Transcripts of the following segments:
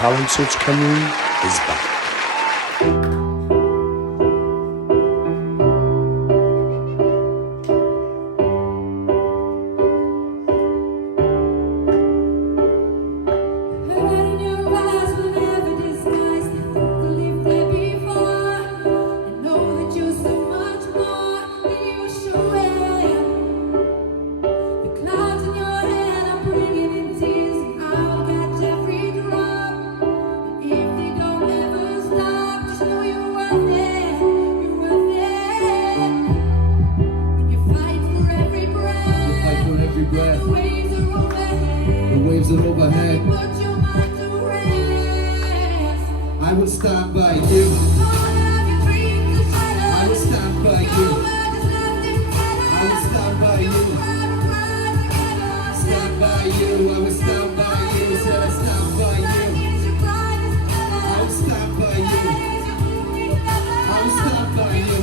Talent Search Cymru is back. Overhead. I will stand by you. I will stand by you. I will stand by you. Stand by you. I will stand by you. Said I stand by you. I will stand by you. I will stand by you.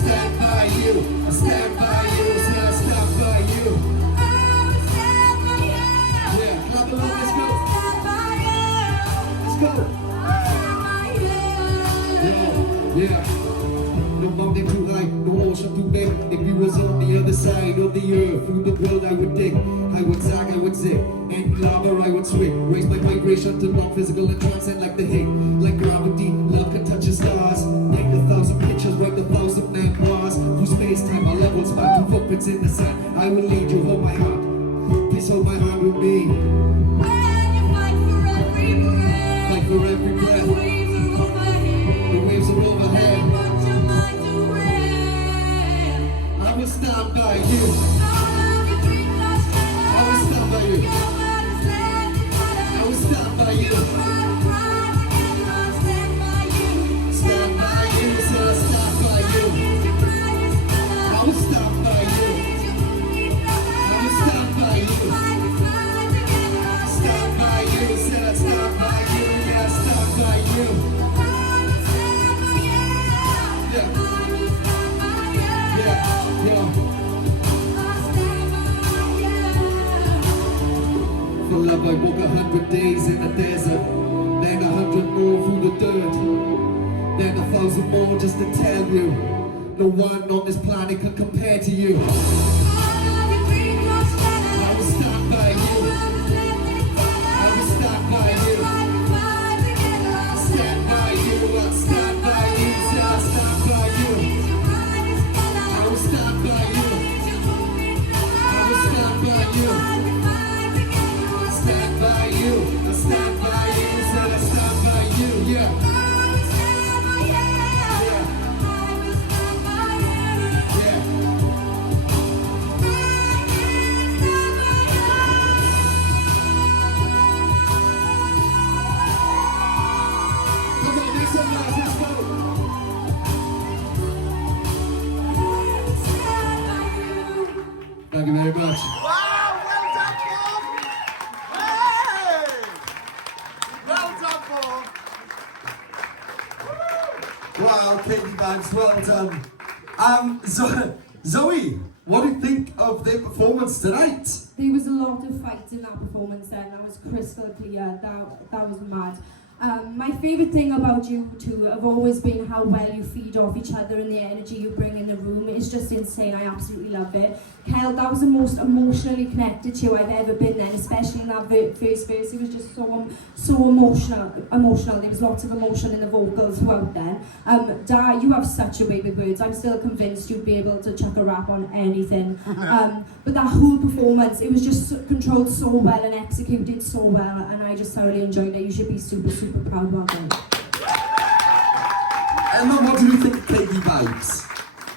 Stand by you. I stand by you. Said I stand by you. Let's go. Yeah. No mountain too high, no ocean too big. If you was on the other side of the earth, through the world I would dig. I would zag, I would zig, and lava I would swing. Raise my vibration to non-physical and transcend like the hate. Like gravity, love can touch the stars. Paint 1,000 pictures, write 1,000 memoirs. Through space-time, our levels back to footprints in the sand. I will lead you, hold my heart. Please hold my hand with me. When you fight for every breath, fight for every breath. The waves are overhead. The waves are overhead. Put your mind to rest. I will stand by you. All of your dreams are shattered. I will stand by you. Your world is left in color. I will stand by you. You cry to cry together. I'll stand by you. Stand by you. Say I stand by you. Is your brightest color. I will stand by you. Is your only brother. I will stand by you. Fly together. I'll Stand by you. Say I stand by you. Yeah, stand by you. I will stand by you. Yeah. I will stand by you. Yeah. Yeah. I'll stand by you. For love I walk 100 days in the desert, then 100 more through the dirt, then 1,000 more just to tell you, no one on this planet can compare to you. All of your dreams are shattered. I will stand by you. I will stand by you. Stand by you. I'll stand by you. Say I'll stand by you. I will stand by you. I will stand by you. Stand by you. I stand by you. Said I stand by you. Yeah. Yeah. Come on, make some noise. Let's go. Thank you very much. Wow, well done, Bob! Hey! Well done, Bob! Wow, Katie Vibez, well done. Zoe, what do you think of their performance tonight? There was a lot of fight in that performance then, that was crystal clear, that was mad. My favourite thing about you two have always been how well you feed off each other and the energy you bring in the room. It's just insane, I absolutely love it. Kel, that was the most emotionally connected to you I've ever been then, especially in that first verse. It was just so emotional. There was lots of emotion in the vocals throughout then. Da, you have such a way with words. I'm still convinced you'd be able to chuck a rap on anything. But that whole performance, it was just controlled so well and executed so well, and I just thoroughly enjoyed it. You should be super proud of it. Emma, what do you think of Katie Vibez?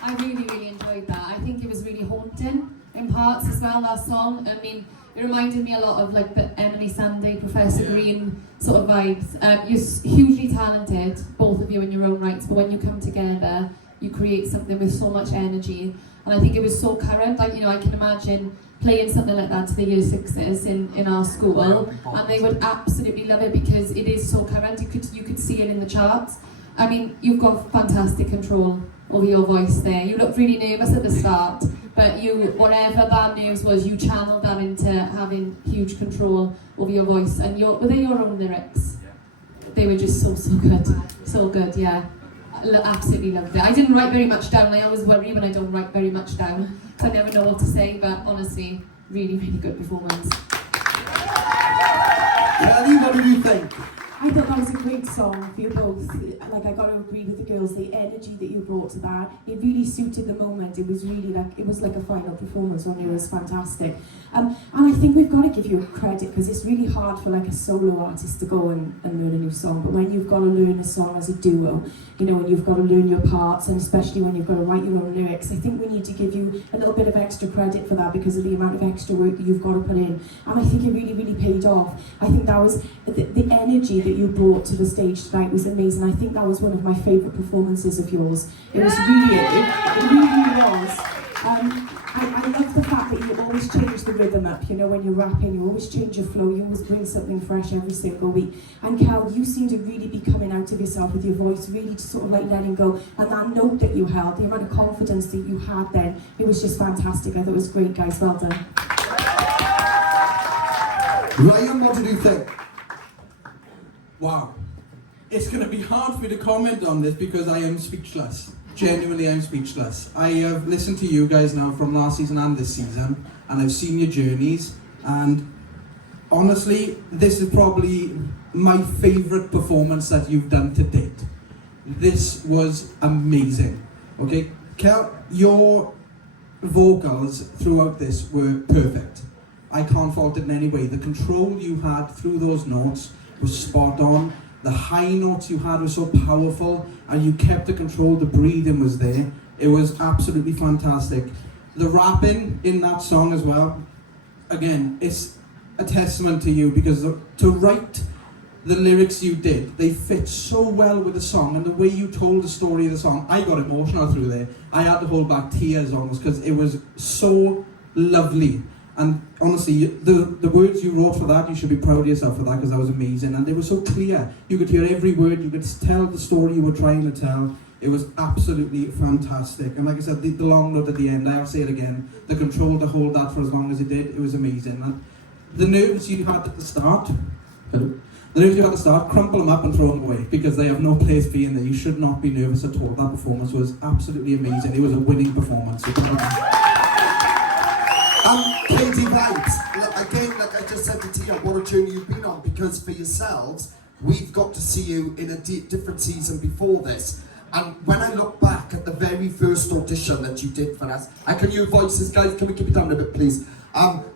I really enjoyed that. I think it was really haunting in parts as well, that song. I mean, it reminded me a lot of like the Emily Sandé, Professor Green sort of vibes. You're hugely talented, both of you in your own rights, but when you come together, you create something with so much energy. And I think it was so current, like, you know, I can imagine playing something like that to the year sixes in our school, and they would absolutely love it because it is so current. You could see it in the charts. I mean, you've got fantastic control over your voice there. You looked really nervous at the start, But you, whatever bad news was, you channeled that into having huge control over your voice. And were they your own lyrics? They were just so good. So good, yeah. Absolutely loved it. I didn't write very much down. I always worry when I don't write very much down. So I never know what to say, but honestly, really, really good performance. Kelly, what did you think? I thought that was a great song for you both. Like, I got to agree with the girls, the energy that you brought to that, it really suited the moment. It was really like a final performance when it was fantastic. And I think we've got to give you credit, because it's really hard for like a solo artist to go and learn a new song. But when you've got to learn a song as a duo, you know, and you've got to learn your parts, and especially when you've got to write your own lyrics, I think we need to give you a little bit of extra credit for that, because of the amount of extra work that you've got to put in. And I think it really, really paid off. I think that was the energy that you brought to the stage tonight was amazing. I think that was one of my favourite performances of yours. It was really, it really was. I love the fact that you always change the rhythm up, you know, when you're rapping, you always change your flow, you always bring something fresh every single week. And Kel, you seem to really be coming out of yourself with your voice, really just sort of like letting go. And that note that you held, the amount of confidence that you had then, it was just fantastic. I thought it was great, guys. Well done. Ryan, what did you think? Wow. It's going to be hard for me to comment on this because I am speechless. Genuinely, I'm speechless. I have listened to you guys now from last season and this season, and I've seen your journeys, and honestly, this is probably my favourite performance that you've done to date. This was amazing. Okay, Kel, your vocals throughout this were perfect. I can't fault it in any way. The control you had through those notes was spot on. The high notes you had were so powerful, and you kept the control, the breathing was there. It was absolutely fantastic. The rapping in that song as well, again, it's a testament to you, because to write the lyrics you did, they fit so well with the song, and the way you told the story of the song, I got emotional through there. I had to hold back tears almost, because it was so lovely. And honestly, the words you wrote for that, you should be proud of yourself for that, because that was amazing. And they were so clear. You could hear every word, you could tell the story you were trying to tell. It was absolutely fantastic. And like I said, the long note at the end, I have to say it again, the control to hold that for as long as you did, it was amazing. And the nerves you had at the start, crumple them up and throw them away, because they have no place being there. You should not be nervous at all. That performance was absolutely amazing. It was a winning performance. Katie Vibez, again, like I just said to Tia, what a journey you've been on, because for yourselves, we've got to see you in a different season before this. And when I look back at the very first audition that you did for us, I can hear voices, guys, can we keep it down a bit, please?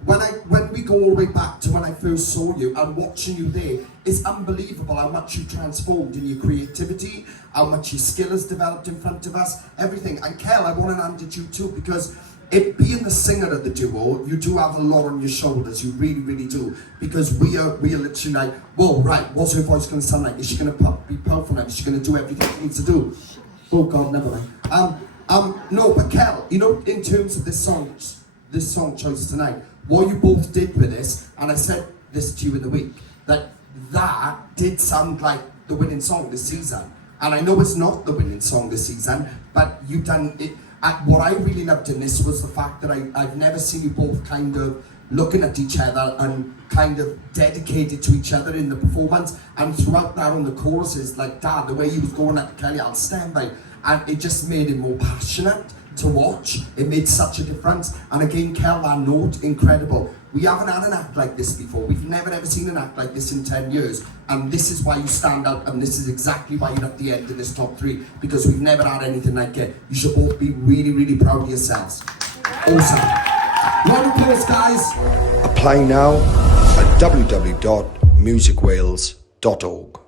When we go all the way back to when I first saw you and watching you there, it's unbelievable how much you transformed in your creativity, how much your skill has developed in front of us, everything. And Kel, I want to hand it to you too, because being the singer of the duo, you do have a lot on your shoulders. You really, really do. Because we are literally like, whoa, right, what's her voice going to sound like? Is she going to be powerful now? Is she going to do everything she needs to do? Oh God, never mind. No, but Kel, you know, in terms of this song choice tonight, what you both did with this, and I said this to you in the week, that did sound like the winning song this season. And I know it's not the winning song this season, but you've done it. What I really loved in this was the fact that I've never seen you both kind of looking at each other and kind of dedicated to each other in the performance. And throughout that on the choruses, like Dad, the way he was going at Kelly, I'll stand by. And it just made it more passionate to watch. It made such a difference. And again, Kel, that note, incredible. We haven't had an act like this before. We've never ever seen an act like this in 10 years. And this is why you stand out, and this is exactly why you're at the end in this top 3, because we've never had anything like it. You should both be really, really proud of yourselves. Awesome. Round of applause, guys. Apply now at www.musicwales.org.